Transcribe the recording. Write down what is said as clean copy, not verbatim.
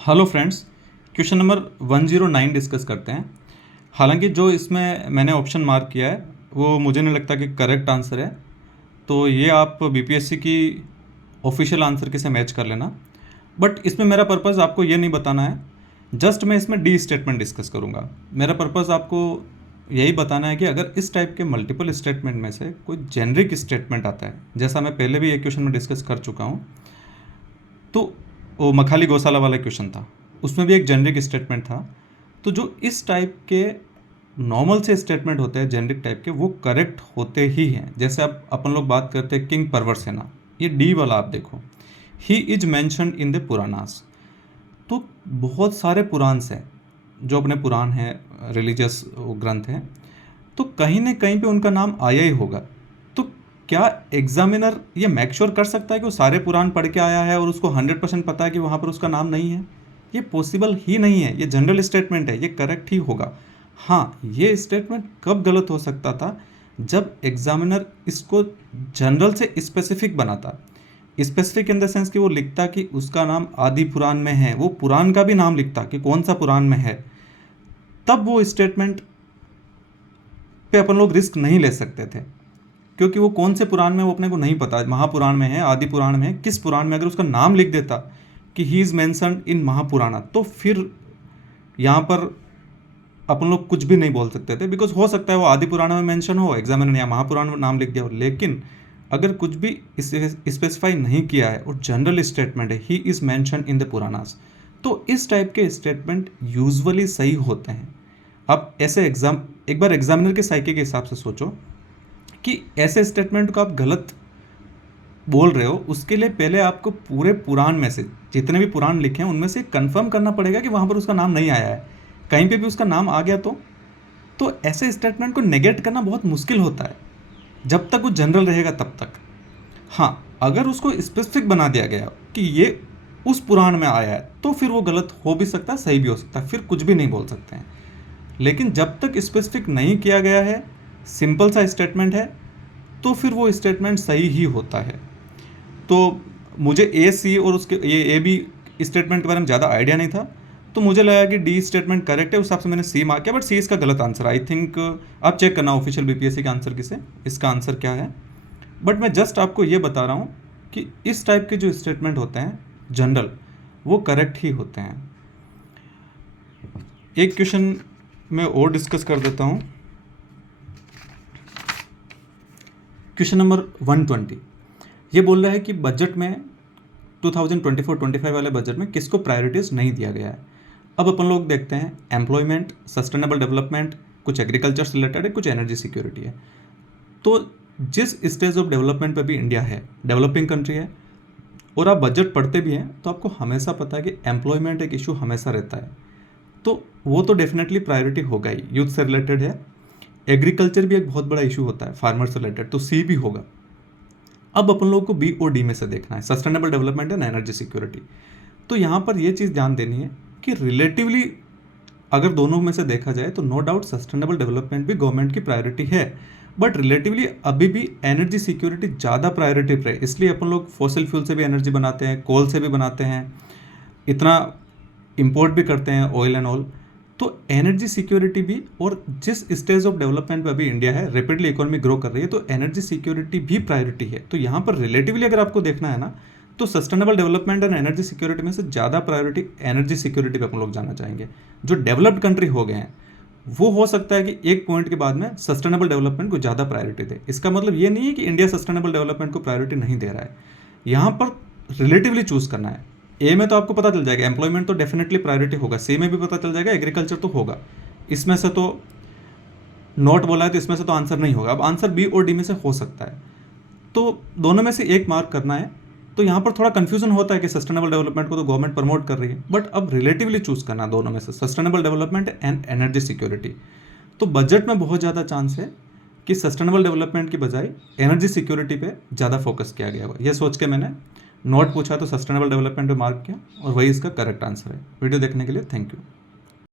Hello friends, question number 109 discuss करते हैं। हालांकि जो इसमें मैंने ऑप्शन मार्क किया है वो मुझे नहीं लगता कि करेक्ट आंसर है, तो ये आप बीपीएससी की ऑफिशियल आंसर के से मैच कर लेना। बट इसमें मेरा पर्पज़ आपको ये नहीं बताना है, जस्ट मैं इसमें डी स्टेटमेंट डिस्कस करूँगा। मेरा पर्पज़ आपको यही बताना है कि अगर इस टाइप के मल्टीपल स्टेटमेंट में से कोई जेनरिक स्टेटमेंट आता है, जैसा मैं पहले भी एक क्वेश्चन में डिस्कस कर चुका हूँ, तो वो मखाली गौशाला वाला क्वेश्चन था, उसमें भी एक जेनरिक स्टेटमेंट था। तो जो इस टाइप के नॉर्मल से स्टेटमेंट होते हैं जेनरिक टाइप के, वो करेक्ट होते ही हैं। जैसे अब अपन लोग बात करते हैं किंग परवरसेना, ये डी वाला आप देखो, he is mentioned in the Puranas. तो बहुत सारे पुराण्स हैं जो अपने पुराण हैं, रिलीजियस ग्रंथ हैं, तो कहीं ना कहीं पे उनका नाम आया ही होगा। तो क्या एग्जामिनर ये मेक श्योर कर सकता है कि वो सारे पुराण पढ़ के आया है और उसको 100% पता है कि वहाँ पर उसका नाम नहीं है? ये पॉसिबल ही नहीं है। ये जनरल स्टेटमेंट है, ये करेक्ट ही होगा। हाँ, ये स्टेटमेंट कब गलत हो सकता था? जब एग्जामिनर इसको जनरल से स्पेसिफिक बनाता। स्पेसिफिक इन द सेंस कि वो लिखता कि उसका नाम आदि पुराण में है, वो पुराण का भी नाम लिखता कि कौन सा पुराण में है, तब वो स्टेटमेंट पे अपन लोग रिस्क नहीं ले सकते थे। क्योंकि वो कौन से पुराण में वो अपने को नहीं पता, महापुराण में है, आदि पुराण में है, किस पुराण में। अगर उसका नाम लिख देता कि ही इज़ मेंशन्ड इन महापुराणा, तो फिर यहाँ पर अपन लोग कुछ भी नहीं बोल सकते थे। बिकॉज हो सकता है वो आदि पुराण में मेंशन हो, एग्जामिनर ने या महापुराण में नाम लिख दिया हो, लेकिन अगर कुछ भी स्पेसिफाई नहीं किया है और जनरल स्टेटमेंट है he is mentioned in the Puranas, तो इस टाइप के स्टेटमेंट यूजुअली सही होते हैं। अब ऐसे एक बार एग्जामिनर के साइकी के हिसाब से सोचो कि ऐसे स्टेटमेंट को आप गलत बोल रहे हो, उसके लिए पहले आपको पूरे पुराण में से जितने भी पुराण लिखे हैं उनमें से कंफर्म करना पड़ेगा कि वहाँ पर उसका नाम नहीं आया है। कहीं पे भी उसका नाम आ गया तो ऐसे स्टेटमेंट को नेगेट करना बहुत मुश्किल होता है, जब तक वो जनरल रहेगा तब तक। हाँ, अगर उसको स्पेसिफिक बना दिया गया कि ये उस पुराण में आया है, तो फिर वो गलत हो भी सकता है, सही भी हो सकता है, फिर कुछ भी नहीं बोल सकते हैं। लेकिन जब तक स्पेसिफिक नहीं किया गया है, सिंपल सा स्टेटमेंट है, तो फिर वो स्टेटमेंट सही ही होता है। तो मुझे ए सी और उसके ये ए बी स्टेटमेंट के बारे में ज़्यादा आइडिया नहीं था, तो मुझे लगा कि डी स्टेटमेंट करेक्ट है, उस हिसाब से मैंने सी मार्क किया। बट सी इसका गलत आंसर, आई थिंक आप चेक करना ऑफिशियल बीपीएससी के आंसर किसे, इसका आंसर क्या है। बट मैं जस्ट आपको ये बता रहा हूँ कि इस टाइप के जो स्टेटमेंट होते हैं जनरल, वो करेक्ट ही होते हैं। एक क्वेश्चन मैं और डिस्कस कर देता हूँ। क्वेश्चन नंबर 120 ये बोल रहा है कि बजट में 2024-25 वाले बजट में किसको प्रायोरिटीज़ नहीं दिया गया है। अब अपन लोग देखते हैं, एम्प्लॉयमेंट, सस्टेनेबल डेवलपमेंट, कुछ एग्रीकल्चर से रिलेटेड है, कुछ एनर्जी सिक्योरिटी है। तो जिस स्टेज ऑफ डेवलपमेंट पे भी इंडिया है, डेवलपिंग कंट्री है, और आप बजट पढ़ते भी हैं, तो आपको हमेशा पता है कि एम्प्लॉयमेंट एक इशू हमेशा रहता है, तो वो तो डेफिनेटली प्रायोरिटी होगा ही, यूथ से रिलेटेड है। एग्रीकल्चर भी एक बहुत बड़ा इशू होता है फार्मर से रिलेटेड, तो सी भी होगा। अब अपन लोग को बी और डी में से देखना है, sustainable development and energy security. तो यहाँ पर ये चीज़ ध्यान देनी है कि रिलेटिवली अगर दोनों में से देखा जाए तो नो डाउट सस्टेनेबल डेवलपमेंट भी गवर्नमेंट की प्रायोरिटी है, बट रिलेटिवली अभी भी एनर्जी सिक्योरिटी ज़्यादा प्रायोरिटी पर है। इसलिए अपन लोग फॉसिल फ्यूल से भी एनर्जी बनाते हैं, कोल से भी बनाते हैं, इतना इंपोर्ट भी करते हैं ऑयल एंड ऑल। तो एनर्जी सिक्योरिटी भी, और जिस स्टेज ऑफ डेवलपमेंट पे अभी इंडिया है, रैपिडली इकोनॉमी ग्रो कर रही है, तो एनर्जी सिक्योरिटी भी प्रायोरिटी है। तो यहाँ पर रिलेटिवली अगर आपको देखना है ना, तो सस्टेनेबल डेवलपमेंट और एनर्जी सिक्योरिटी में से ज़्यादा प्रायोरिटी एनर्जी सिक्योरिटी पे अपन लोग जाना चाहेंगे। जो डेवलप्ड कंट्री हो गए हैं, वो हो सकता है कि एक पॉइंट के बाद में सस्टेनेबल डेवलपमेंट को ज़्यादा प्रायोरिटी दे। इसका मतलब ये नहीं है कि इंडिया सस्टेनेबल डेवलपमेंट को प्रायोरिटी नहीं दे रहा है, यहाँ पर रिलेटिवली चूज़ करना है। ए में तो आपको पता चल जाएगा, एम्प्लॉयमेंट तो डेफिनेटली प्रायोरिटी होगा, सी में भी पता चल जाएगा, एग्रीकल्चर तो होगा। इसमें से तो नोट बोला है, तो इसमें से तो आंसर नहीं होगा। अब आंसर बी और डी में से हो सकता है, तो दोनों में से एक मार्क करना है। तो यहाँ पर थोड़ा कंफ्यूजन होता है कि सस्टेनेबल डेवलपमेंट को तो गवर्नमेंट प्रमोट कर रही है, बट अब रिलेटिवली चूज करना है दोनों में से, sustainable development and energy security. तो बजट में बहुत ज़्यादा चांस है कि सस्टेनेबल डेवलपमेंट की बजाय एनर्जी सिक्योरिटी पे ज़्यादा फोकस किया गया होगा। यह सोच के मैंने नोट पूछा तो सस्टेनेबल डेवलपमेंट पे मार्क किया, और वही इसका करेक्ट आंसर है। वीडियो देखने के लिए थैंक यू।